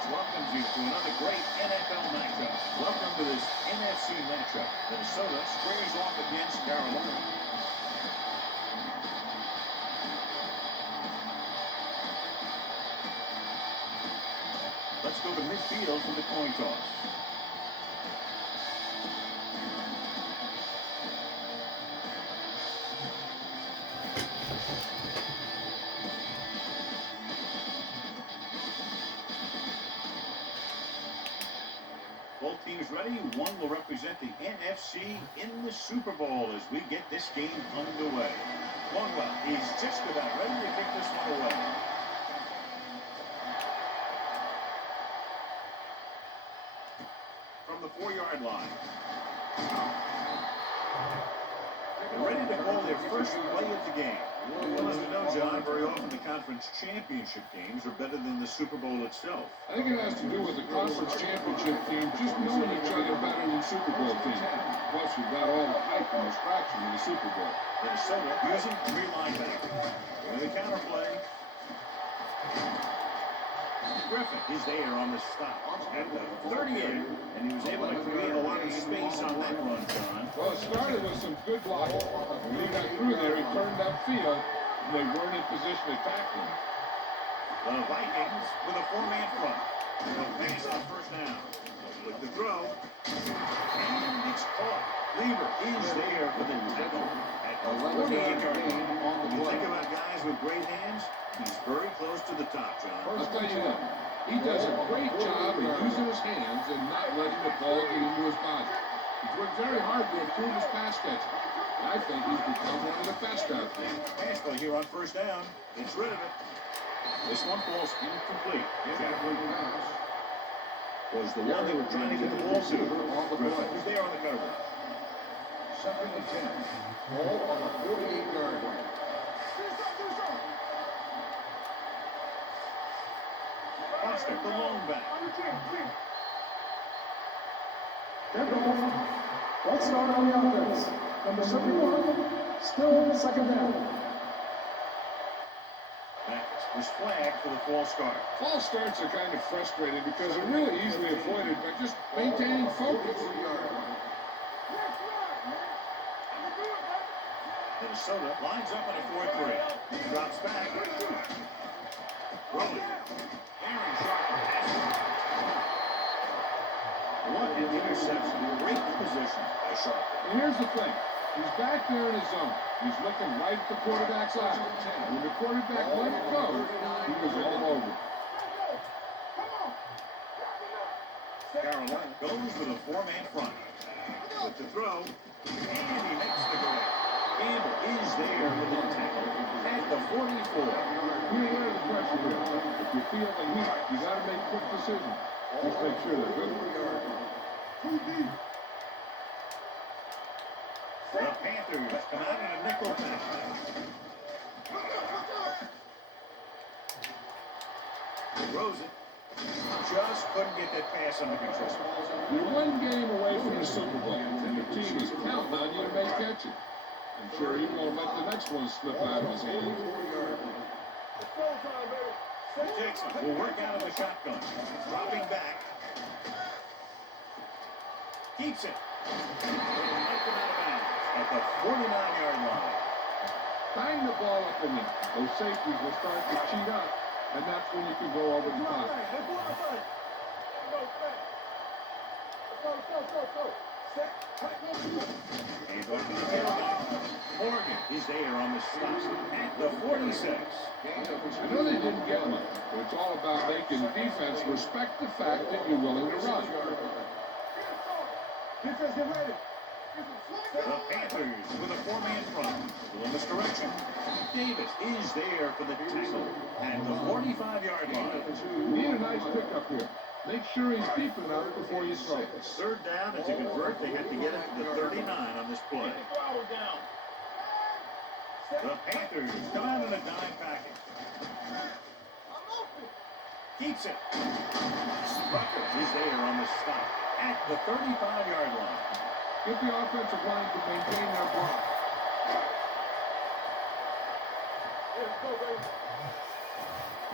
Sports welcomes you to another great NFL matchup. Welcome to this NFC matchup. Minnesota squares off against Carolina. Let's go to midfield for the coin toss. Both teams ready. One will represent the NFC in the Super Bowl as we get this game underway. Longwell is just about ready to kick this one away. From the 4-yard line. They're ready to call their first play of the game. Well, as we know, John, very often the Conference Championship games are better than the Super Bowl itself. I think it has to do with the Conference Championship team just knowing each other better than Super Bowl teams. Plus, you've got all the hype and distraction in the Super Bowl. Minnesota using 3 linebackers. With a counter play. Griffin is there on the stop at the 38, and he was able to create a lot of space on that run, John. Well, it started with some good blocking. When he got through there, he turned upfield, and they weren't in position to tackle him. The Vikings with a 4-man front. The pass on first down. With the throw. And it's caught. Lieber is there for the tackle at the 48-yard line. When you think about guys with great hands, he's very close to the top, John. I'll tell you what, he does a great job of using his hands and not letting the ball get into his body. He's worked very hard to improve his pass catching. I think he's become one of the best out there. Pass play here on first down. It's rid of it. This one falls incomplete. Incomplete pass was the one they were trying to get the ball to. Griffin was there on the cover. 2nd and 10. Ball on the 48-yard line. Foster, the long back. Let's start on the offense. Number 71, still 2nd down. That was flagged for the false start. False starts are kind of frustrating because they're really easily avoided by just maintaining focus. Minnesota lines up in a 4-3. Drops back. Rolling. Aaron Sharp passes. What an interception. Great position by Sharp. And here's the thing. He's back there in his zone. He's looking right at the quarterback's eye. When the quarterback let it go, he was all over. Carolina goes with a 4-man front. With the throw. And he makes the grab. Campbell is there with the tackle at the 44. Be aware of the pressure here. If you feel the heat, you got to make quick decisions. Just make sure they're good. The Panthers come out in a nickel pass. Rosen just couldn't get that pass under control. You're one game away from the Super Bowl, and your team is counting on you to make catches. I'm sure he won't let the next one slip out of his hands. Jackson will work out of the shotgun. Dropping back. Keeps it. Knocked him out of bounds at the 49-yard line. Bang the ball up in there. Those safeties will start to cheat up, and that's when you can go over the top. And off to the tailback. Morgan is there on the stop at the 46. I know they didn't get much, but it's all about making the defense respect the fact that you're willing to run. The Panthers with a 4-man front. Doing misdirection. Davis is there for the tackle at the 45-yard line. You need a nice pickup here. Make sure he's deep enough before you throw. Third down, and to convert, they had to get it to the 39 on this play. The Panthers come out in a dime package. Keeps it. Rucker is there on the stop at the 35-yard line. Get the offensive line to maintain their block. Let's go, baby.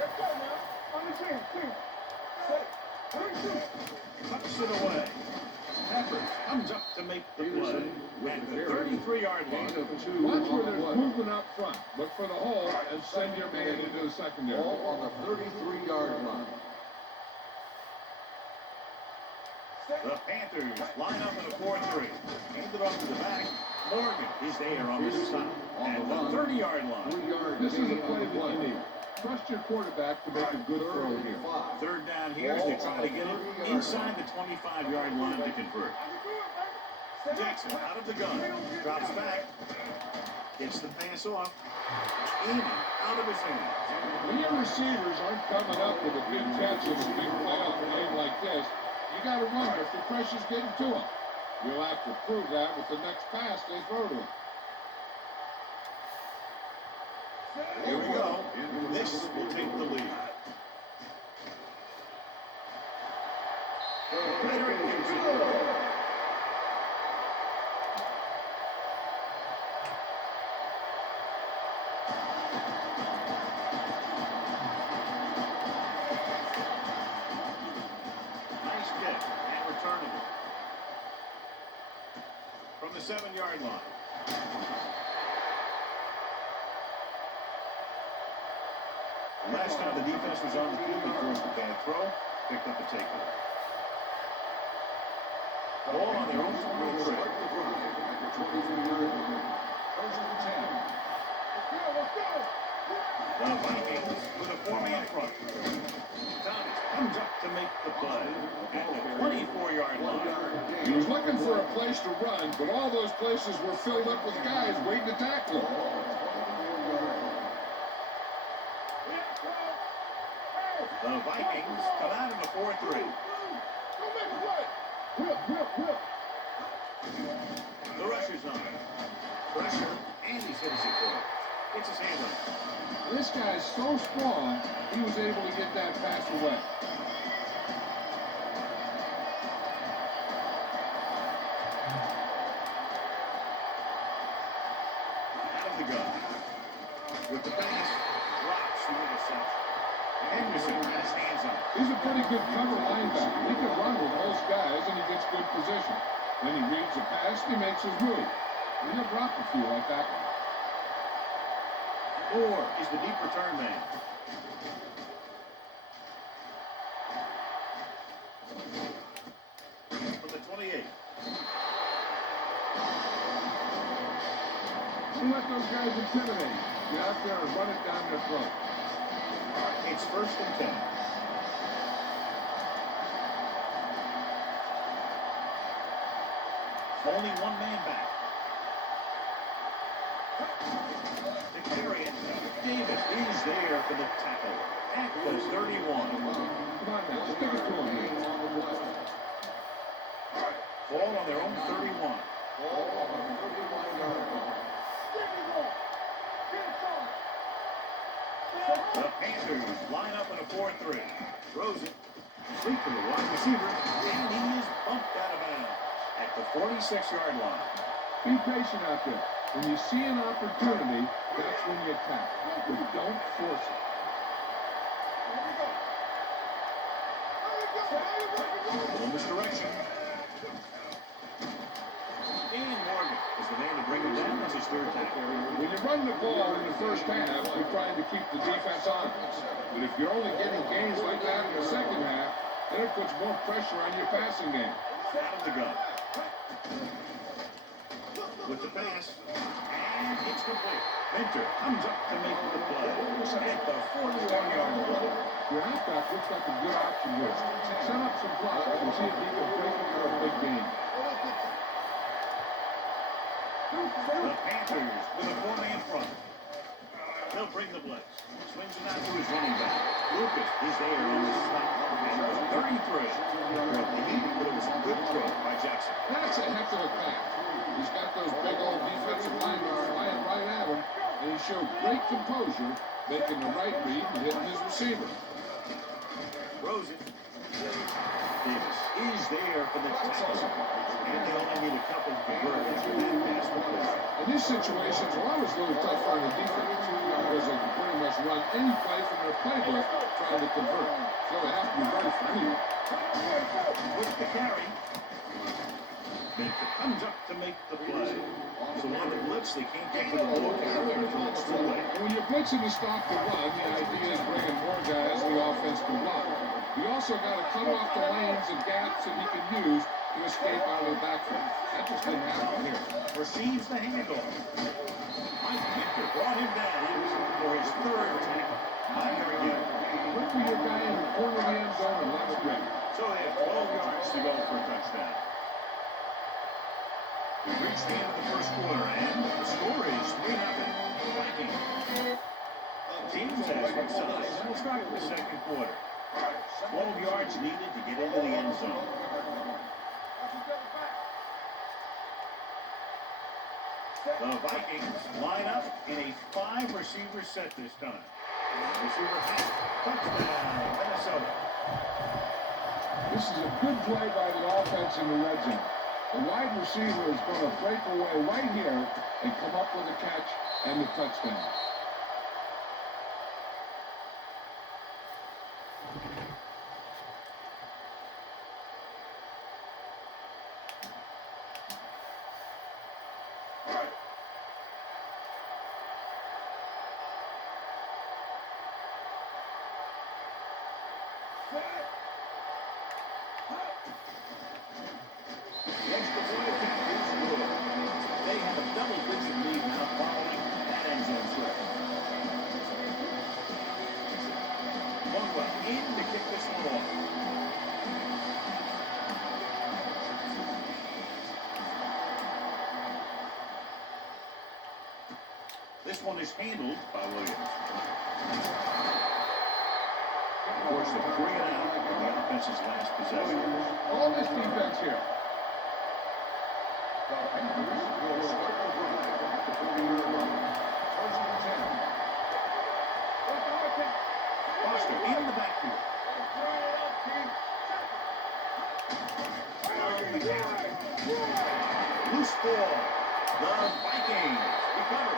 Let's go now. On the team. Puts it away. Peppers comes up to make the play at the 33-yard line. Watch where there's movement up front. Look for the hole and send your man into the secondary. Ball on the 33-yard line. The Panthers line up in a 4-3. Hand it off to the back. Morgan is there on the stop at the 30-yard line. 3 yards. This is a play that you need. Trust your quarterback to make a good throw here. Third down here as they try to get it inside the 25-yard line to convert. Jackson out of the gun. Drops back. Gets the pass off. In and out of his hands. When your receivers aren't coming up with a big catch in a big playoff game like this, you got to wonder if the pressure's getting to them. You'll have to prove that with the next pass they throw to him. Here we go. This will take the lead. Frederick gives it. Nice kick and returnable. From the 7-yard line. Last time the defense was on the field, they forced a bad throw, picked up a takeaway. Ball on their own 23. The Vikings with a 4-man front. Thomas comes up to make the play at the 24-yard line. He was looking for a place to run, but all those places were filled up with guys waiting to tackle him. The Vikings come out in the 4-3. The rush is on. Pressure, and he's hit his equal. Gets his hand up. This guy's so strong, he was able to get that pass away. Out of the gun. With the pass, drops the interception. Henderson got his hands on it. He's a pretty good cover linebacker. He can run with most guys, and he gets good position. Then he reads the pass, and he makes his move. And he'll drop a few like that one. Moore is the deep return man. From the 28. Don't let those guys intimidate you. Get out there and run it down their throat. It's 1st and 10. Only one man back. To carry it. Davis is there for the tackle. At the 31. Come on now, stick it to him here. Ball on their own 31. Ball on the 31-yard line. The Panthers line up in a 4-3. Throws it. Complete to the wide receiver. And he is bumped out of bounds at the 46-yard line. Be patient out there. When you see an opportunity, that's when you attack. But don't force it. Little misdirection. And Morgan is the man to bring him down as his third tackle. When you run the ball in the first half, you're trying to keep the defense honest. But if you're only getting gains like that in the second half, then it puts more pressure on your passing game. Out of the gun. With the pass. And it's complete. Minter comes up to make the play. At the 41-yard line. Your halfback looks like a good option here. Set up some blocks and see if he can break it for a big game. The Panthers with a 4-man front. They'll bring the blitz. Swings it out to his running back. Lucas is there on the stop. And the 33. Broke the heat, but it was a good throw by Jackson. That's a heck of a pass. He's got those big old defensive linemen flying right at him, and he showed great composure, making the right read and hitting his receiver. Throws it. Davis is there for the tackle. And they only need a couple of conversions for that pass. And these situations are always a little tougher on the defense because they can pretty much run any play from their playbook trying to convert. So they have to be very familiar. With the carry. Minter comes up to make the play. So on the blitz, they can't get to the ball carrier until it's too late. When you're blitzing to stop the run, the idea is bringing more guys the offense can block. You also got to cut off the lanes and gaps that he can use to escape out of the backfield. That just didn't happen here. Receives the handoff. Mike Minter brought him down for his third tackle. Not here again. Look for your guy in the corner of the end zone and let's rip. So they have 12 yards to go for a touchdown. We reached the end of the first quarter, and the score is 3-0. Vikings. Teams as one side. We'll start with the second quarter. 12 yards needed to get into the end zone. The Vikings line up in a 5-receiver set this time. Receiver hat, touchdown, Minnesota. This is a good play by the offense in the red zone. The wide receiver is going to break away right here and come up with a catch and the touchdown. This one is handled by Williams. Of course, they're 3 and out on the offense's last possession. All this defense here. Foster in the backfield. Loose ball. The Vikings recover.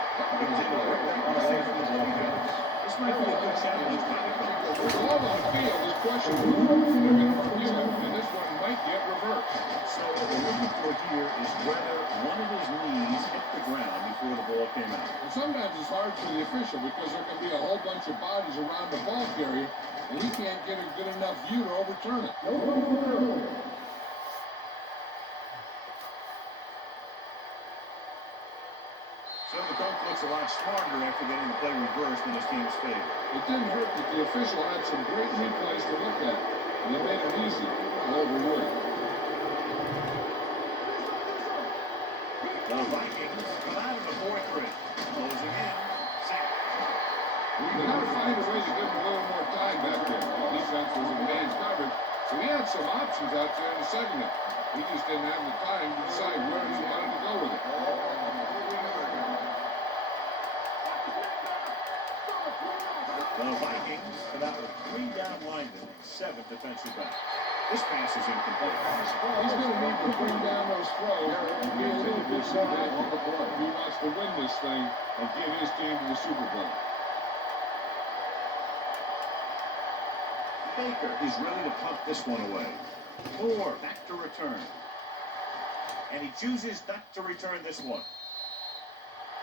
This might be a good challenge. The ball on the field is questionable. They're going to review it, and this one might get reversed. So what we're looking for here is whether one of his knees hit the ground before the ball came out. And sometimes it's hard for the official because there can be a whole bunch of bodies around the ball carrier, and he can't get a good enough view to overturn it. So the coach looks a lot smarter after getting the play reversed in his team's favor. It didn't hurt that the official had some great replays to look at, and they made it easy to overrule it. The Vikings come out of the fourth grade. Closing in. Sack. We got to find a way to give him a little more time back there. The defense was in man's coverage, so he had some options out there in the second half. He just didn't have the time to decide where he wanted to go with it. The Vikings come out with 3 down linemen and 7 defensive backs. This pass is incomplete. He's going to need to bring down those throws and be a little bit better if he wants to win this thing and get his team to the Super Bowl. Baker is ready to punt this one away. Moore back to return. And he chooses not to return this one.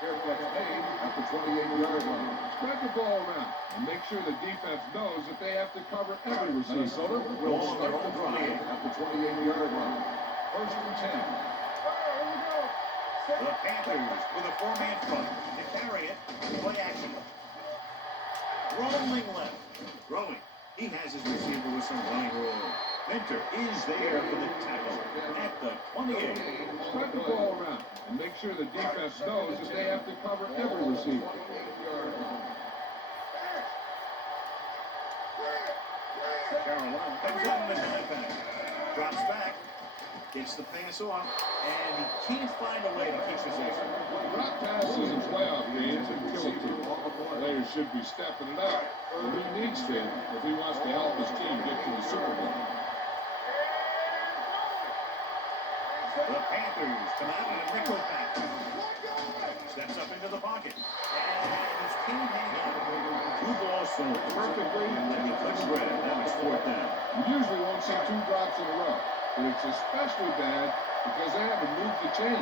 Fairfax made at the 28-yard line. Spread the ball around and make sure the defense knows that they have to cover every receiver. Minnesota will start the drive at the 28-yard line. First and 10. The Panthers with a 4-man front. To carry it, play action. Rolling left. Throwing. He has his receiver with some running room. Minter is there for the tackle at the 28. Spread the ball around and make sure the defense knows that they have to cover every receiver. Carolina comes out in the dime pack. Drops back. Gets the pass off. And he can't find a way to keep possession. Drop passes in playoff games and kill a team. Players should be stepping it up. And he needs to if he wants to help his team get to the Super Bowl. The Panthers come out in a nickel pack. Steps up into the pocket. And his team hang on. Two balls thrown perfectly, and he couldn't grab. Now it's fourth down. You usually won't see two drops in a row, but it's especially bad because they haven't moved the chain.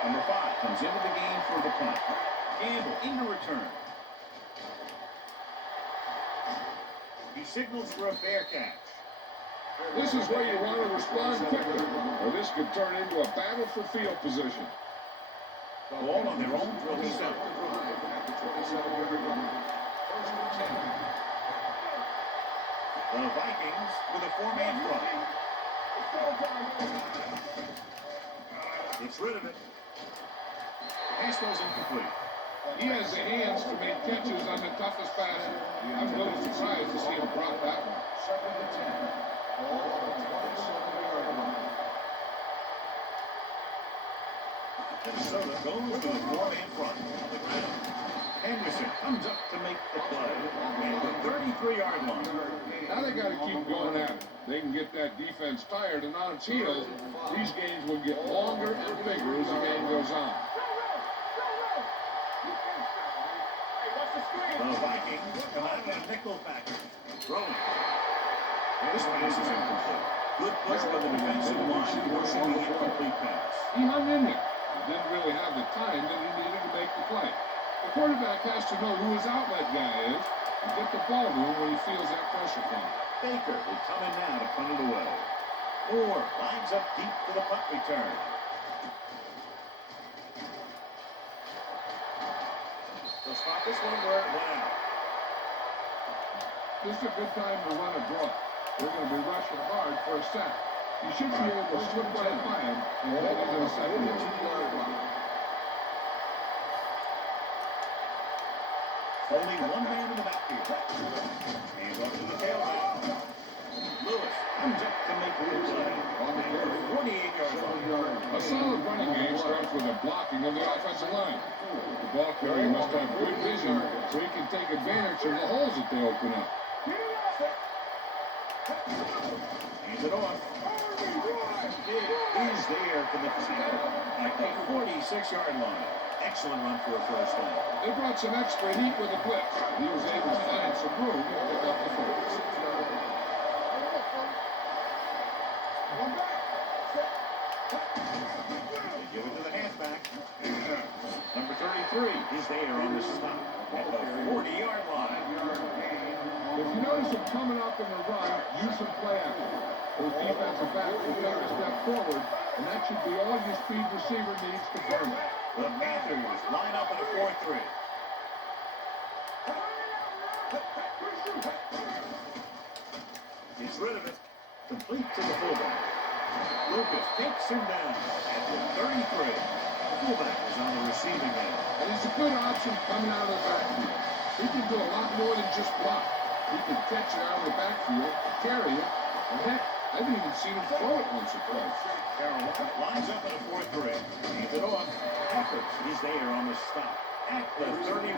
Number 5 comes into the game for the punt. Gamble into return. He signals for a fair catch. This is where you want to respond quickly, or this could turn into a battle for field position. Ball on their own 27. The Vikings with a 4-man front. Gets rid of it. Pass goes incomplete. He has the hands to make catches on the toughest passes. I'm a little surprised to see him drop that one. Minnesota goes with a 4-man front on the ground. Henderson comes up to make the play at the 33-yard line. Now they got to keep going at it. They can get that defense tired and on its heels. These games will get longer and bigger as the game goes on. The Vikings come out in a nickel package. Throwing. This pass is incomplete. Good push by the defensive line, forcing the incomplete pass. He hung in there. He didn't really have the time that he needed to make the play. The quarterback has to know who his outlet guy is and get the ball to him when he feels that pressure coming. Baker will come in now to punt it away. Moore lines up deep for the punt return. They'll spot this one where it went out. This is a good time to run a draw. They're going to be rushing hard for a sack. You should be able to slip right by him and head into the second. Only one man in the backfield. Hands off to the tailback. Lewis comes up to make the play on the 48-yard line. A solid running game starts with a blocking of the offensive line. The ball carrier must have good vision so he can take advantage of the holes that they open up. Hands it off. It is there for the tackle at the 46-yard line. Excellent run for a first down. They brought some extra heat with the blitz. He was able to find some room to pick up the first. They give it to the halfback. Number 33 is there on the stop at the 40-yard line. If you notice him coming up in the run, use some play action. Those defensive backs will take a step forward, and that should be all your speed receiver needs to burn it. The Panthers line up in a 4-3. Gets rid of it. Complete to the fullback. Lucas takes him down at the 33. The fullback is on the receiving end. And he's a good option coming out of the backfield. He can do a lot more than just block. He can catch it out of the backfield, carry it, and heck, I've even seen him throw it once or twice. Carolina lines up in a 4-3. Hands it off. Efforts is there on the stop at the 31.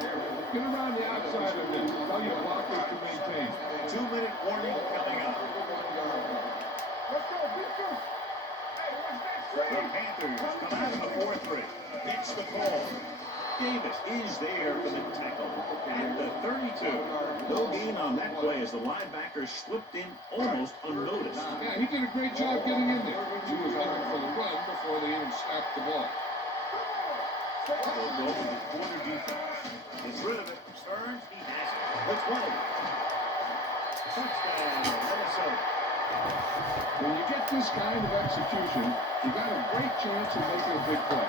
Get around the outside of this. Tell your blockers to maintain. 2-minute warning coming up. The Panthers come out in a 4-3. Gets the call. Davis is there for the tackle at the 32. No gain on that play as the linebacker slipped in almost unnoticed. Yeah, he did a great job getting in there. He was looking for the run before they even snapped the ball. They'll go with the quarter defense. Gets rid of it. Stearns, he has it. The 20. Touchdown, Minnesota. When you get this kind of execution, you got a great chance of making a big play.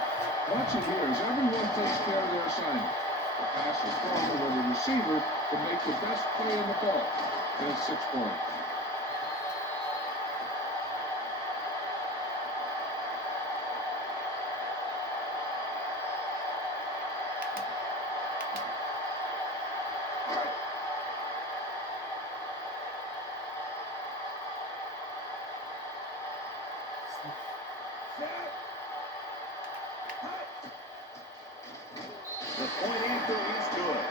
Watch it here as everyone takes care of their assignment. The pass is thrown to the receiver to make the best play in the ball. And it's 6 points. The point after is good.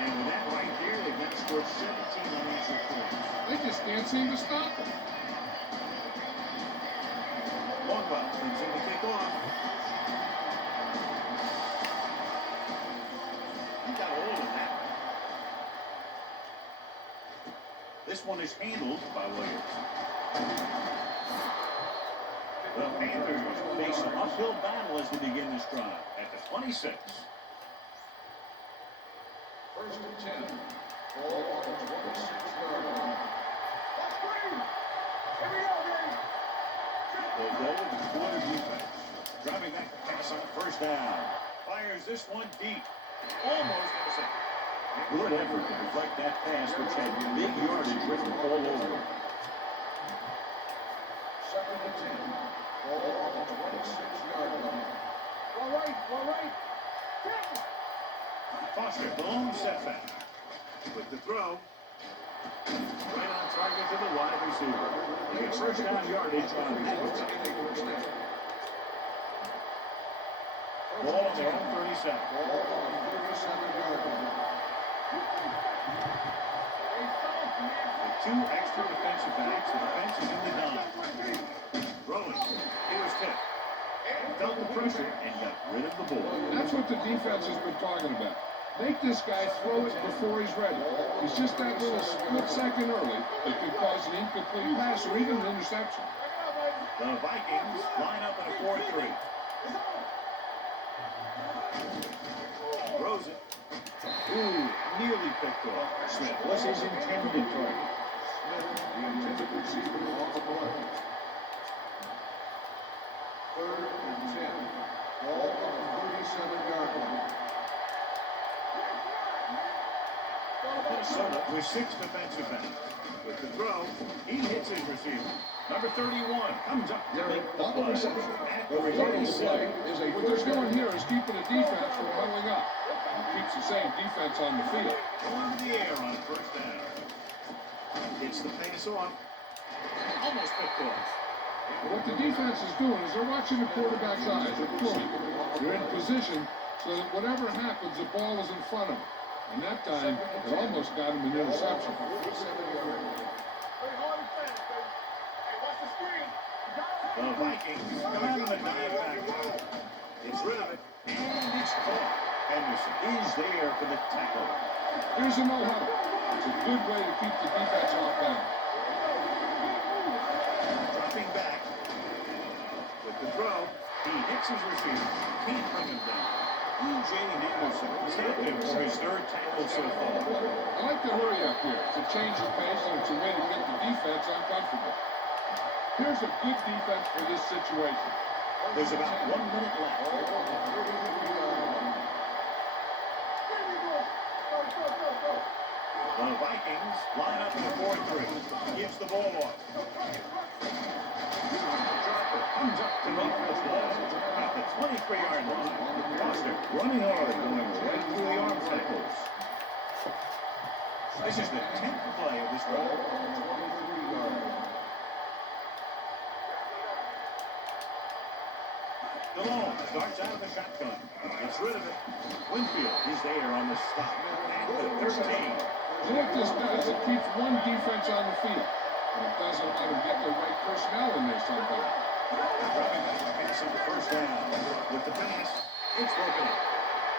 And with that right there, they've now scored 17 unanswered points. They just can't seem to stop him. Tampa comes in to kick off. He got a hold of that. This one is handled by Williams. The Panthers face an uphill battle as they begin this drive at the 26. First and 10. Ball on the 26-yard line. They'll go with the quarter defense. Driving back the pass on first down. Fires this one deep. Almost intercepted. Good effort to deflect that pass, which had big yardage written all over it. Second and 10. Ball on the 26-yard line. All right. Foster, the lone setback. With the throw. Right on target to the wide receiver. They get first down yardage on that. Ball on their own 37. Ball on the 37-yard line. With two extra defensive backs, the defense is in the dime. Throwing. He was tipped. Felt the pressure and got rid of the ball. That's what the defense has been talking about. Make this guy throw it before he's ready. He's just that little split second early that could cause an incomplete pass or even an interception. The Vikings line up in a 4-3. Throws it. Ooh, nearly picked off. Smith was his intended target. The intended receiver on the play. Third and 10. Ball on the 37-yard line. Minnesota with 6 defensive backs. With the throw, he hits his receiver. Number 31 comes up to make the play at the 37. What they're doing here is keeping the defense from huddling up. It keeps the same defense on the field. On the air on first down. Gets the pass off. Almost picked off. What the defense is doing is they're watching the quarterback's eyes. They're pulling. They're in position so that whatever happens, the ball is in front of them. And that time, it almost got him an interception. The Vikings come out of the dive back. It's rid of it, and it's caught. Henderson is there for the tackle. Here's a no-huddle. It's a good way to keep the defense off balance. Dropping back. With the throw, he hits his receiver. Can't bring him down. E.J. Henderson tapped him for his third tackle so far. I like the hurry up here. It's a change of pace and it's a way to get the defense uncomfortable. Here's a good defense for this situation. There's about 1 minute left. The Vikings line up in a 4-3. Gives the ball off. Dropper comes up to meet the ball at the 23-yard line. Foster running hard, going right through the arm tackles. This is the 10th play of this drive. DeLone starts out of the shotgun. Gets rid of it. Winfield is there on the stop at the 13. So what this does, it keeps one defense on the field. And it doesn't let them get the right personnel in there sometimes. Dropping back the pass on the first down. With the pass, it's broken up.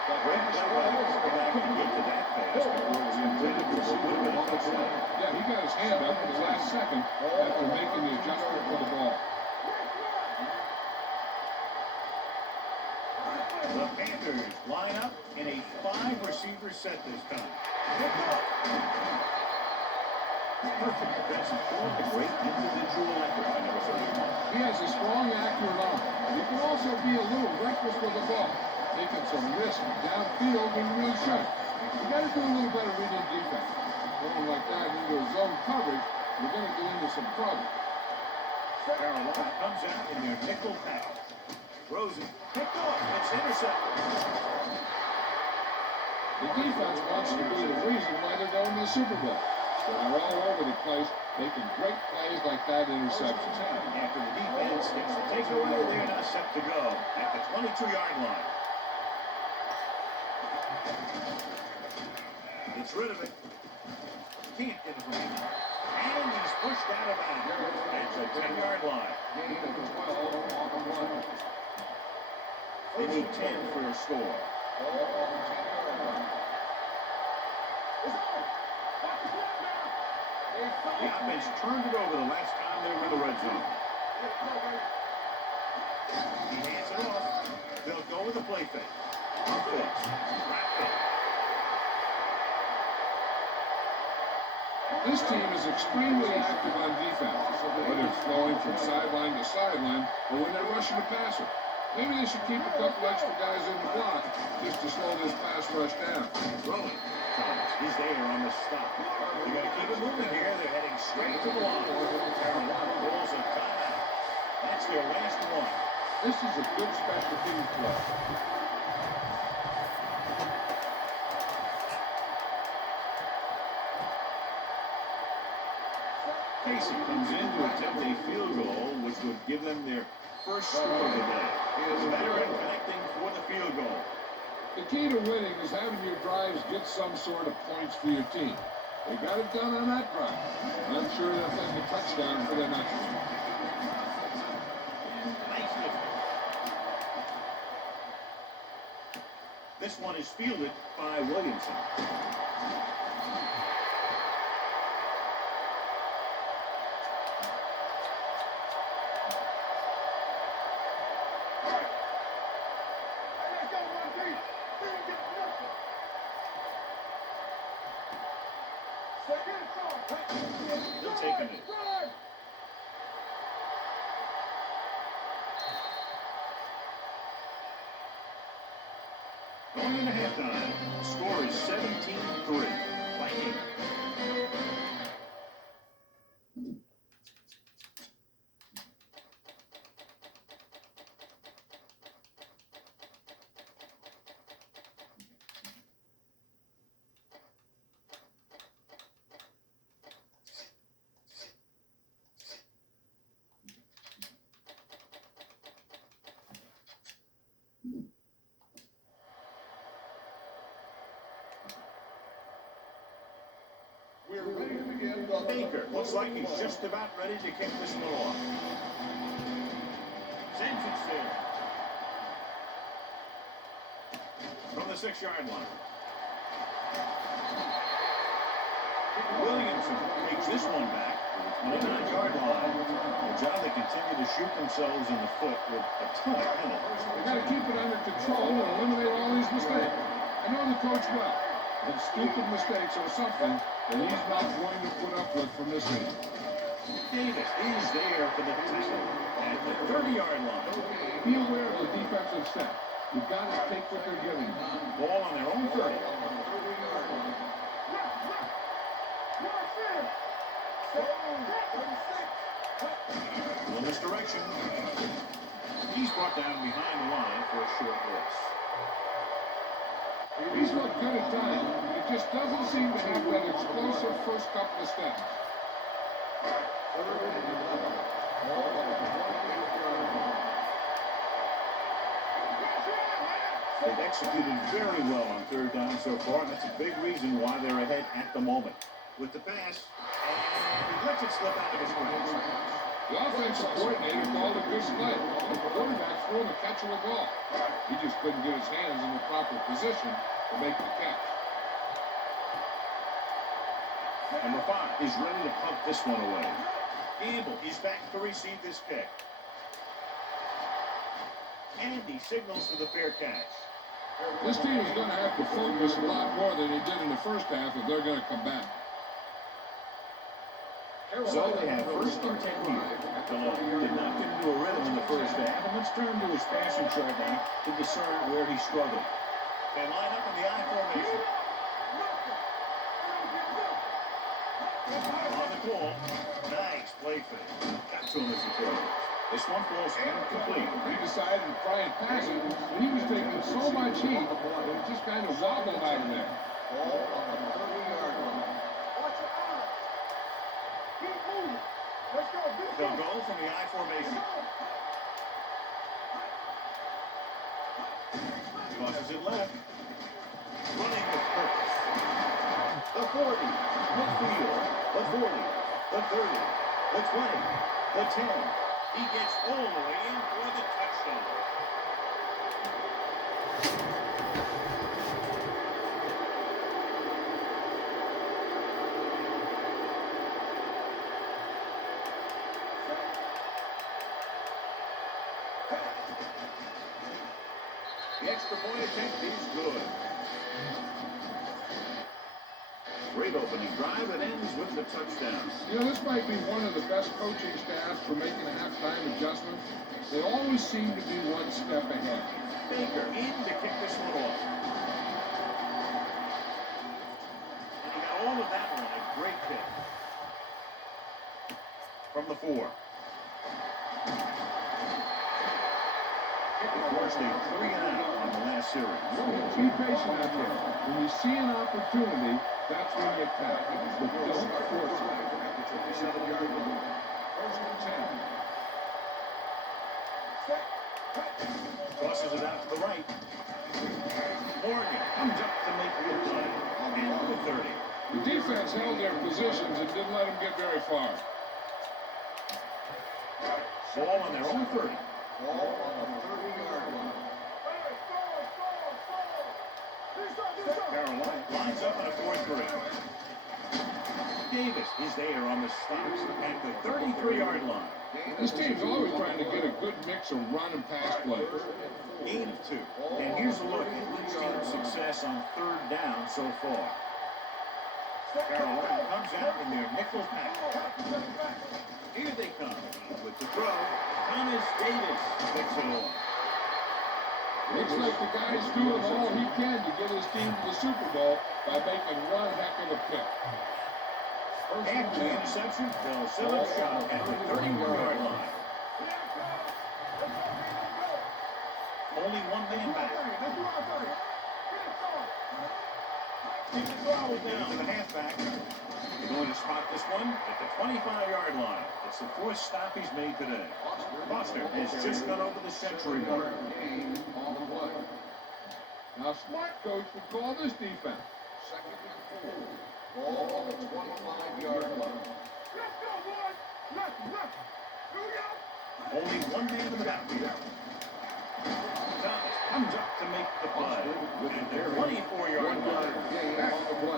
But Red play by the quarterback can get to that pass before it was intended for what would have been a touchdown. Yeah, he got his hand up at the last second after making the adjustment for the ball. The Panthers line up in a 5-receiver set this time. Perfect defensive form, a great individual effort by number 31. He has a strong, accurate arm. He can also be a little reckless with the ball, taking some risk downfield when you really shouldn't. You got to do a little better reading defense. Going like that into a zone coverage, you're going to get into some trouble. Carolina comes out in their nickel package. Throws it, picked off, it's intercepted. The defense wants to be the reason why they're going to the Super Bowl. So they're all over the place, making great plays like that interception. After the defense gets the takeaway, they're now set to go at the 22-yard line. Gets rid of it. Can't get it from him. And he's pushed out of bounds at the 10-yard line. Gain of 12 on the They need 10 for a score. Ball on the 10-yard line. The offense turned it over the last time they were in the red zone. He hands it off. They'll go with the play fake. Offense. Wrap it. This team is extremely active on defense, whether it's flowing from sideline to sideline or when they're rushing the passer. Maybe they should keep a couple extra guys in the block just to slow this pass rush down. Throwing. Thomas, he's there on the stop. They got to keep it moving here. They're heading straight to the line. Carolina rolls a timeout. That's their last one. This is a good special teams play. Casey comes in to attempt a field goal, which would give them their first score of the day. The veteran connecting for the field goal. The key to winning is having your drives get some sort of points for your team. They got it done on that drive. I'm sure they'll take a touchdown for their next one. Nice lift. This one is fielded by Williamson. They'll take him in. Going into halftime, the score is 17-3. Vikings. We're ready to begin. Baker looks like he's just about ready to kick this one off. Sends it still. From the 6-yard line. Williamson takes this one back to the 29-yard line. A job they continue to shoot themselves in the foot with a ton of penalties. They got to keep it under control and eliminate all these mistakes. I know the coach well, but stupid mistakes are something that he's not going to put up with from this team. Davis is there for the tackle at the 30-yard line. Be aware of the defensive set. You've got to take what they're giving you. Ball on their own 30. Little misdirection. He's brought down behind the line for a short loss. He's looked good at times. It just doesn't seem to have that explosive first couple of steps. They've executed very well on third down so far, and that's a big reason why they're ahead at the moment. With the pass, and he lets it slip out of his grasp. The offensive coordinator called a good play. The quarterback threw him a catchable ball. He just couldn't get his hands in the proper position to make the catch. Number 5 is ready to punt this one away. Gamble, he's back to receive this kick. And he signals for the fair catch. This team is going to have to focus a lot more than they did in the first half if they're going to come back. So they have first and 10 here. Delon did not get into a rhythm in the first half, and let's turn to his passing chart now to discern where he struggled. They line up in the I formation. On the call, nice play fake. Got to him as he throws. This one falls incomplete. He decided to try and pass it, and he was taking so much heat that it just kind of wobbled out of there. Ball on the 30-yard line. They'll go from the I formation. Tosses it left. Running with purpose. The 40. Midfield. The 40. The 30. The 20. The 10. He gets all the way in for the touchdown. The extra point attempt is good. Great opening drive and ends with the touchdown. You know, this might be one of the best coaching staffs for making halftime adjustments. They always seem to be one step ahead. Baker in to kick this one off. And he got all of that one. A great kick. From the 4. Forced a 3 and out on the last series. Be patient out there. When you see an opportunity, that's when you attack. But don't force it. At the 27-yard line. First and 10. Tosses it out to the right. Morgan comes up to make the play. And the 30. The defense held their positions and didn't let them get very far. Ball on their own 30. Ball on the 30-yard line. Carolina lines up on a 4-3. Davis is there on the stops at the 33-yard line. This team's always trying to get a good mix of run and pass plays. Gain of 2. And here's a look at each team's success on 3rd down so far. Carolina comes out in their nickel package. Here they come with the throw. Thomas Davis picks it off. Looks like the guy's doing all he can to get his team to the Super Bowl by making one heck of a pick. After the interception, they'll set up shop at the 31-yard line. Only one man back. Down to the halfback. They're going to spot this one at the 25-yard line. It's the 4th stop he's made today. Foster has just gone over the century mark. Now, smart coach would call this defense. Second and 4. Ball on the 25-yard line. Only one man in the backfield. Thomas comes up to make the play at the 24-yard line.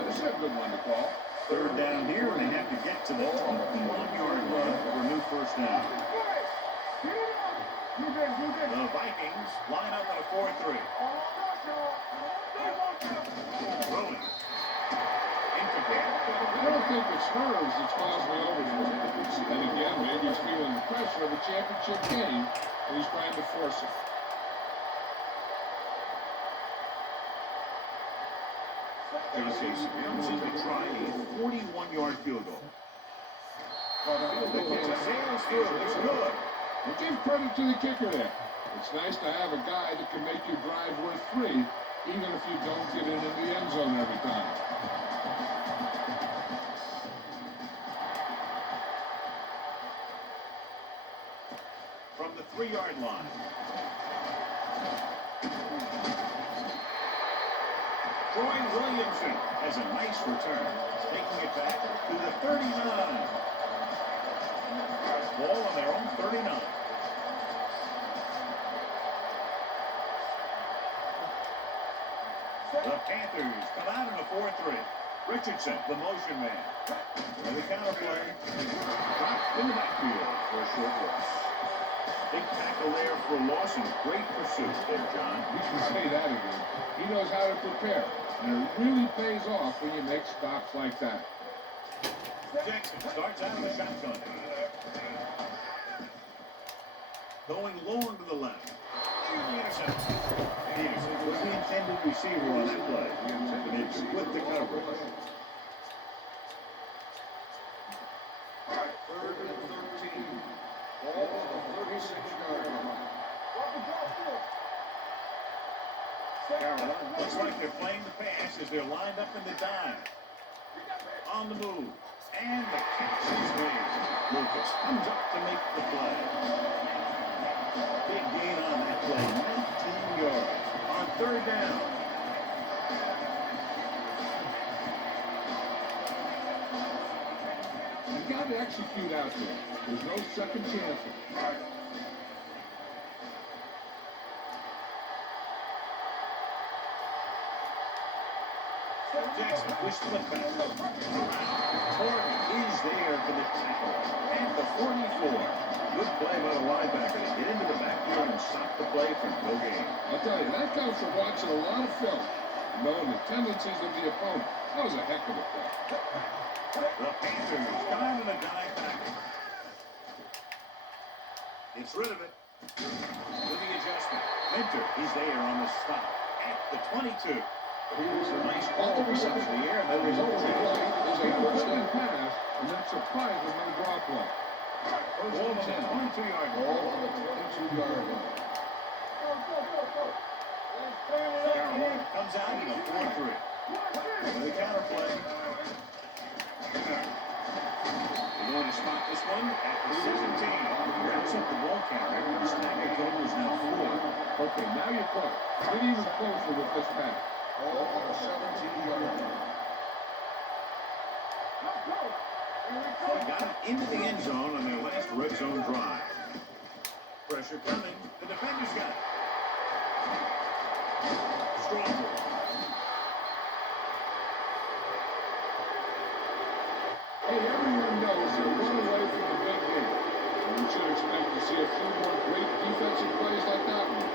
This is a good one to call. 3rd down here, and they have to get to the 21-yard line for a new 1st down. The Vikings line up on a 4-3. Throwing. I don't think it's nerves that's causing the overthrow. And again, maybe he's feeling the pressure of a championship game, and he's trying to force it. Casey promises to try a 41-yard field goal. The kick sails through. It's good. Well, give credit to the kicker there. It's nice to have a guy that can make your drive worth 3, even if you don't get into the end zone every time. From the 3-yard line. Troy Williamson has a nice return, taking it back to the 39. Ball on their own 39. The Panthers come out in a 4-3. Richardson, the motion man. And the counterplay. Dropped in the backfield for a short loss. Big tackle there for a loss and great pursuit there, John. You can say that again. He knows how to prepare, and it really pays off when you make stops like that. Jackson starts out of the shotgun. Going long to the left. And the interception. Peterson was the intended receiver on that play. And it split the coverage. 3rd and 13. Ball on the 36-yard line. Carolina looks like they're playing the pass as they're lined up in the dime. On the move. And the catch is made. Lucas comes up to make the play. Big gain on that play. 19 yards. On 3rd down. You got to execute out there. There's no second chances. Jackson with split back. Morgan is there for the tackle at the 44. Good play by the linebacker to get into the backfield and stop the play from no gain. I'll tell you, that comes from watching a lot of film, knowing the tendencies of the opponent. That was a heck of a play. The Panthers down in a dive tackle. It's rid of it. With the adjustment. Winter is there on the stop at the 22. Here's a nice ball reception in the air. That The results in play is a first-down pass, and that surprised him on the draw play. ball on the 22-yard line. Ball on the 22-yard line. Carolina comes out in a 4-3. With a counter play. They're going to spot this one at the 17. Wraps up the ball carrier. The snapper total is now 4. Okay, now you're close. Get even closer with this pass. Ball on the 17-yard line. They got it into the end zone on their last red zone drive. Pressure coming. The defender's got it. Strong. Hey, everyone knows they're one away from the big league. And we should expect to see a few more great defensive plays like that one.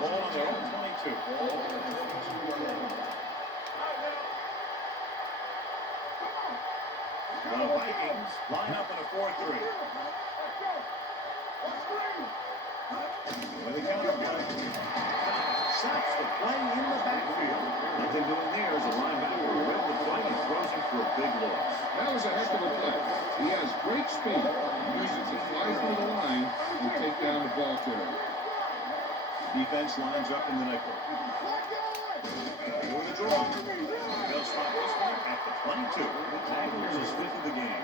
Ball on their own 22. Ball on the 22-yard line. The Vikings line up in a 4-3. With a counter play. Stops the play in the backfield. Nothing doing there as a linebacker read the play and throws it for a big loss. That was a heck of a play. He has great speed. He uses it to fly through the line and take down the ball carrier. Defense lines up in the nickel. With a draw. They'll spot this one at the 22. The tackle is his 5th of the game.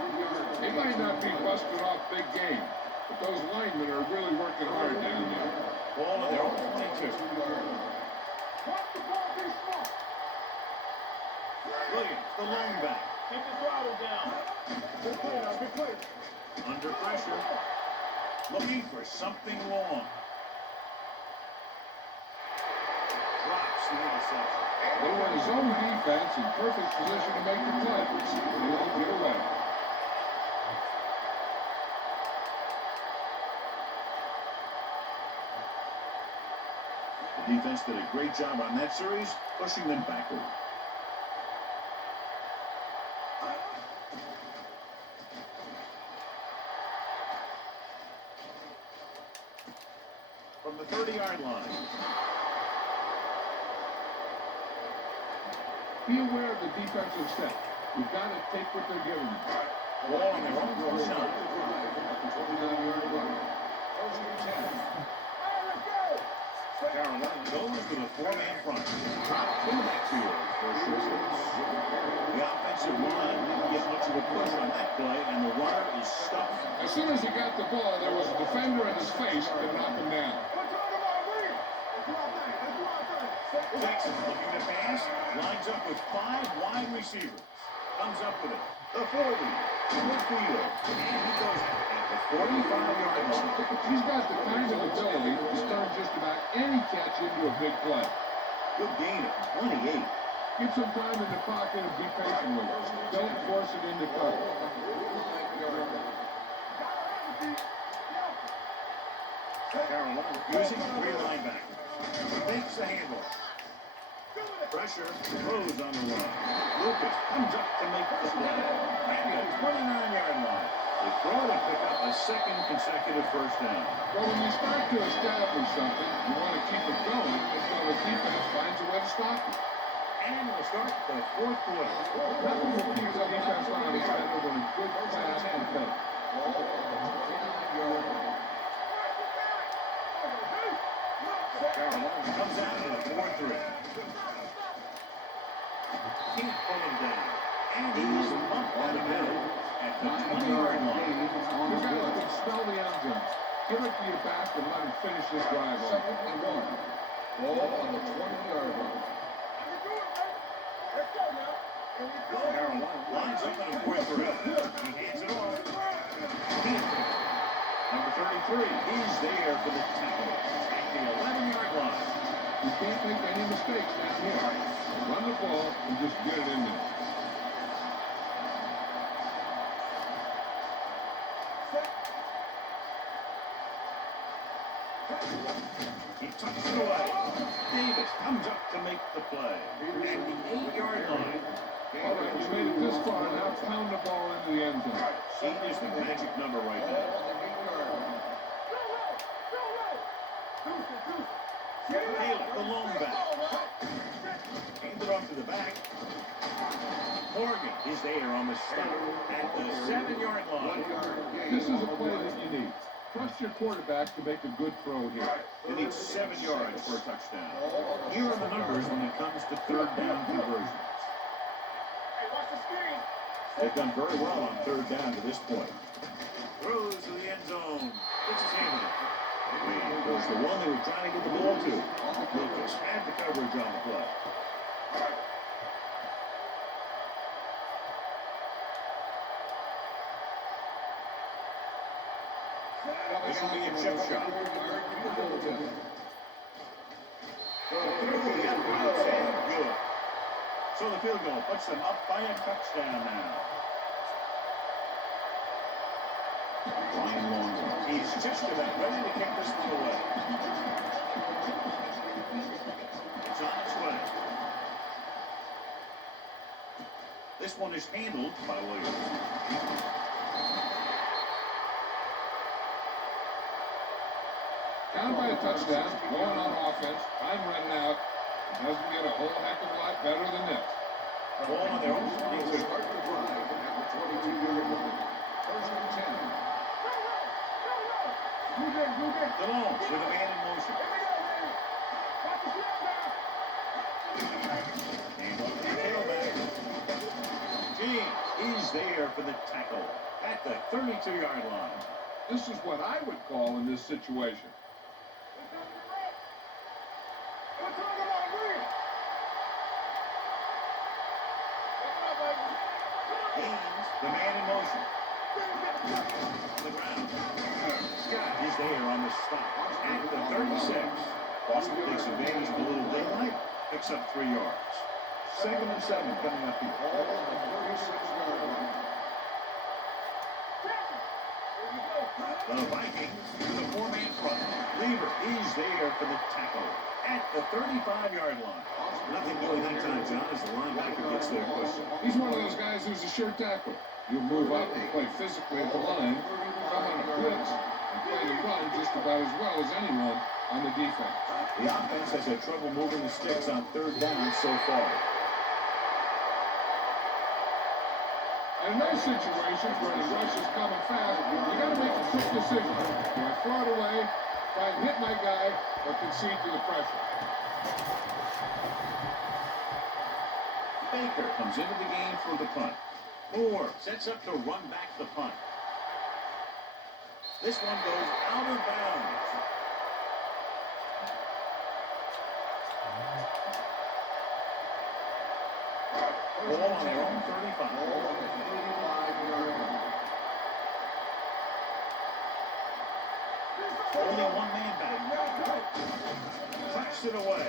He might not be busted off big game, but those linemen are really working hard down there. Ball on their own 22. Williams, the lone back. Keep the throttle down. Be clear. Under pressure. Looking for something long. Drops the interception. They were in zone defense in perfect position to make the play. They won't get away. The defense did a great job on that series, pushing them backward. From the 30-yard line. Be aware of the defensive set. You've got to take what they're giving you. Ball on their own 29. 29-yard line. First and 10. Carolina goes to the 4-man front. Drop in the backfield for a short loss. The offensive line didn't get much of a push on that play, and the runner is stuck. As soon as he got the ball, there was a defender in his face to knock him down. Jackson looking to pass, lines up with 5 wide receivers. Comes up with it. The 40, midfield, and he goes at the 45-yard line. He's got the kind of ability to turn just about any catch into a big play. Good gain of 28. Get some time in the pocket and be patient with it. Don't force it into cover. Carolina using 3 linebackers. Makes the handoff. Pressure, throws on the run. Lucas comes up to make the play. At the 29-yard line. They throw to pick up a 2nd consecutive first down. Well, when you start to establish something, you want to keep it going until the defense finds a way to stop it. And we'll start the 4th quarter. Nothing will keep the defense honest better than a good pass and play. Carolina comes out in a 4-3. Can't pull him down. And he's bumped by the middle at the 20-yard line. You guys can smell the end zone. Give it to your back and let him finish this drive. 2nd and 1. Ball on the 20-yard line. Carolina lines up in a 4-3. He hands it off. Number 33, he's there for the tackle at the 11-yard line. You can't make any mistakes down here. Run the ball and just get it in there. He tucks it away. Davis comes up to make the play. At the 8-yard line. All right, you made it this far. Now pound the ball into the end zone. 8 is the magic number right now. Taylor, the lone back. Hands it off to the back. Morgan is there on the stop at the 7-yard line. This is a play that you need. Trust your quarterback to make a good throw here. You need 7 yards for a touchdown. Here are the numbers when it comes to third down conversions. They've done very well on third down to this point. Throws to the end zone. Gets his hand in it. It was the one they were trying to get the ball to. Lucas had the coverage on the play. This will be a chip shot. Through the end and good. So the field goal puts them up by a touchdown now. Ryan Long, he's just about ready to kick this one away. It's on its way. This one is handled by Williams. Down by a touchdown, going on offense. I'm running out. Doesn't get a whole heck of a lot better than this. Ball on their own 22. Start the drive at the 22-yard line. First and 10. DeLone with a man in motion. And off the tailback. James is there for the tackle at the 32-yard line. This is what I would call in this situation. Haynes, the man in motion. The ground. Scott is there on the stop at the 36. Boston takes advantage of a little daylight, picks up 3 yards. 2nd and 7 coming up here. Ball on the 36-yard line. The Vikings with a 4-man front. Lever is there for the tackle at the 35-yard line. Nothing doing that time, John, as the linebacker gets there quickly. He's one of those guys who's a sure tackler. You'll move up and play physically at the line, come on a blitz, and play the run just about as well as anyone on the defense. The offense has had trouble moving the sticks on third down so far. And in those situations where the rush is coming fast, you got to make a quick decision. Do I throw it away, try and hit my guy, or concede to the pressure? Baker comes into the game for the punt. Moore sets up to run back the punt. This one goes out of bounds. Ball on their own 35. Ball on the 35-yard line. Only one man back. Tucks it away.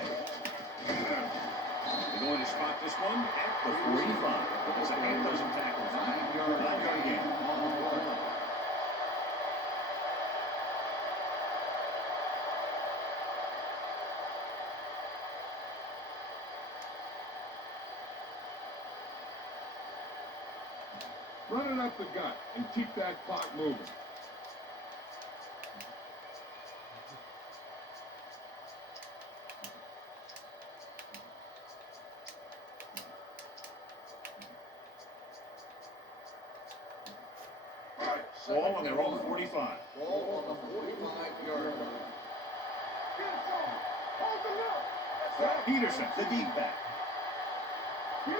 They're going to spot this one at the 45. It's a half dozen tackles. 9-yard gain. Run it up the gut and keep that clock moving. Ball on their own 45. Ball on the 45-yard line. Peterson, the deep back. Go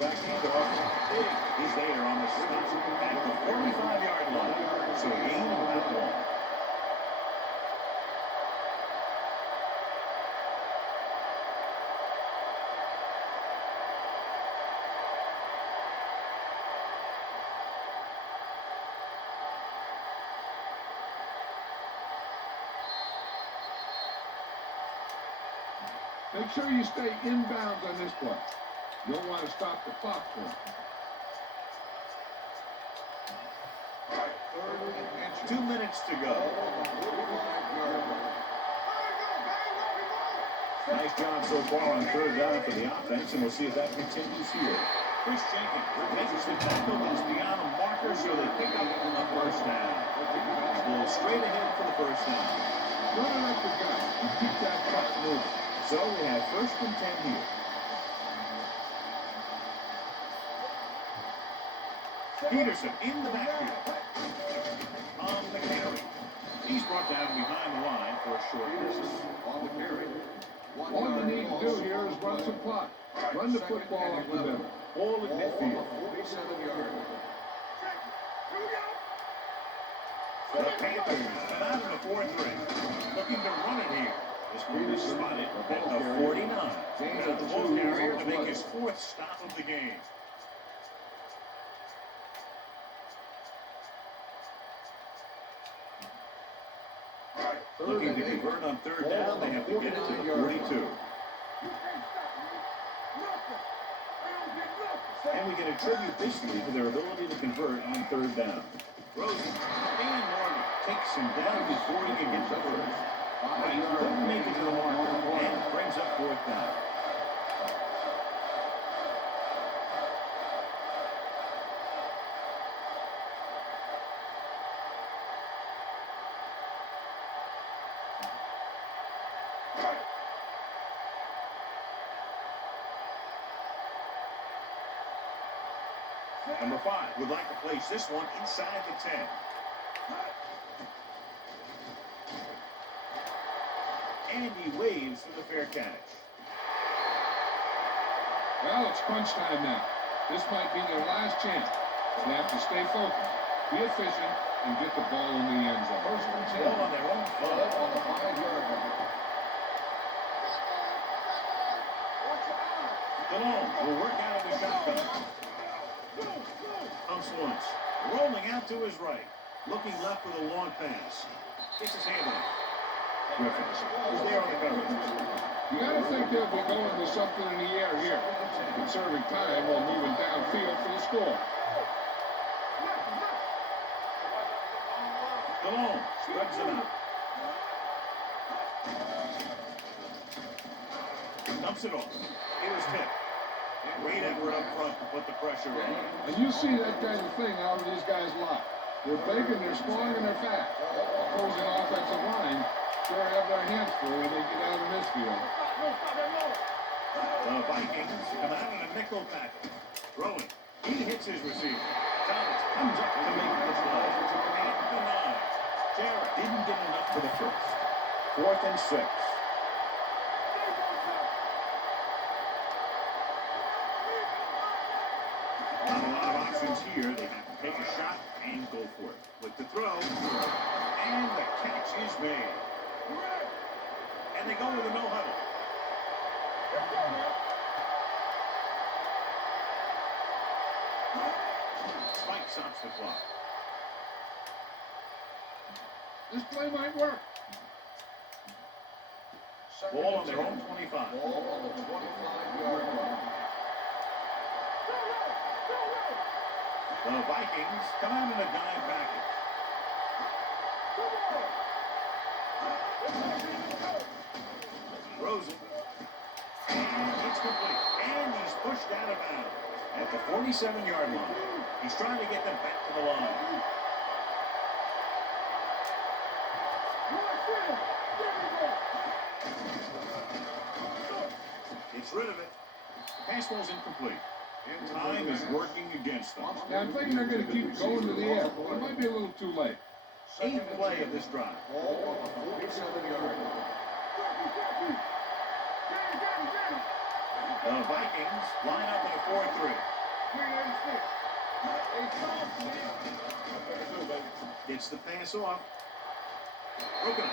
back handoff. He's there on the stop at the 45-yard line. So gain of about 1. Make sure you stay inbounds on this play. You'll want to stop the clock for him. 2 minutes to go. Nice job so far on third down for the offense, and we'll see if that continues here. Chris Jenkins prevents the tackle is beyond a marker, so they pick up the first down. Go straight ahead for the first down. Running up the gut. You keep that clock moving. So we have 1st and 10 here. Peterson in the backfield. On the carry. He's brought down behind the line for a short distance. On the carry. All you need to do here is run some clock. Run the football up the middle. Ball at midfield. 47-yard. The Panthers come out in the 4-3. Looking to run it here. This move is spotted at the 49. Now the ball carrier to make his 4th stop of the game. Looking to convert on third down, they have to get it to the 42. And we can attribute this lead to their ability to convert on third down. Rosen and Morgan takes him down before he can get the first. But he couldn't make it to the marker and brings up 4th down. Number 5 would like to place this one inside the 10. And he waves for the fair catch. Well, it's crunch time now. This might be their last chance. They have to stay focused, be efficient, and get the ball in the end zone. 1st and 10. Ball on their own 5. On the 5-yard line. Malone will work out of the shotgun. Pumps once. Rolling out to his right. Looking left with a long pass. Gets his hand on it. Griffin is there on the coverage. You got to think they'll be going to something in the air here, conserving time while moving downfield for the score. Malone spreads it out. Dumps it off. It was tipped. Great effort up front to put the pressure on. And you see that kind of thing out of these guys' lot. They're big and they're strong and they're fast. Opposing offensive line sure have their hands full when they get out of this field. The Vikings come out in a nickel package. Throwing. He hits his receiver. Thomas comes up to make the play. And denied. Jarrett didn't get enough for the first. 4th and 6. Not a lot of options here. They have to take a shot and go for it. With the throw. And the catch is made. And they go with a no huddle. Spike stops the clock. This play might work. Ball on their own 25. Ball on the 25-yard line. The Vikings come out in a dime package. Rosen. And it's complete. And he's pushed out of bounds at the 47-yard line. He's trying to get them back to the line. Gets rid of it. Pass ball's incomplete. And time is working against them. Yeah, I'm thinking they're going to keep going to the air. It might be a little too late. 8th play of this drive. Ball on the 47-yard line. The Vikings line up in a 4-3. Gets the pass off. Broken up.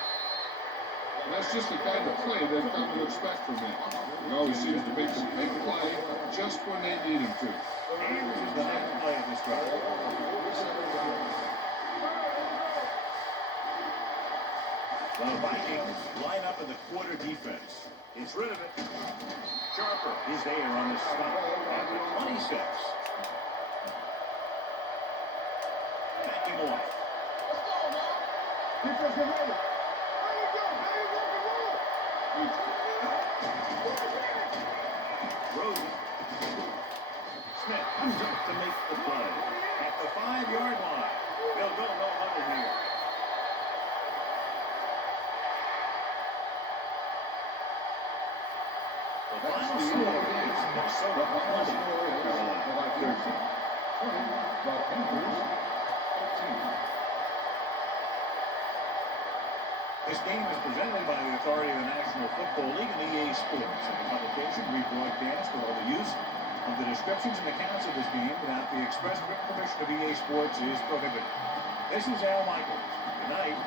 That's just the kind of play they've come to expect from him. He always seems to make the big play just when they need him to. And this is the 9th play of this drive. The Vikings line up in the quarter defense. Gets rid of it. Sharper is there on the stop at the 26. Backing off. Defense get ready. Rosen. Smith comes up to make the play. At the 5-yard line. They'll go no huddle here. The final score is Minnesota 20, Carolina 13. The Panthers 15. This game is presented by the authority of the National Football League and EA Sports. And the publication, rebroadcast, or the use of the descriptions and accounts of this game without the express written permission of EA Sports is prohibited. This is Al Michaels. Good night.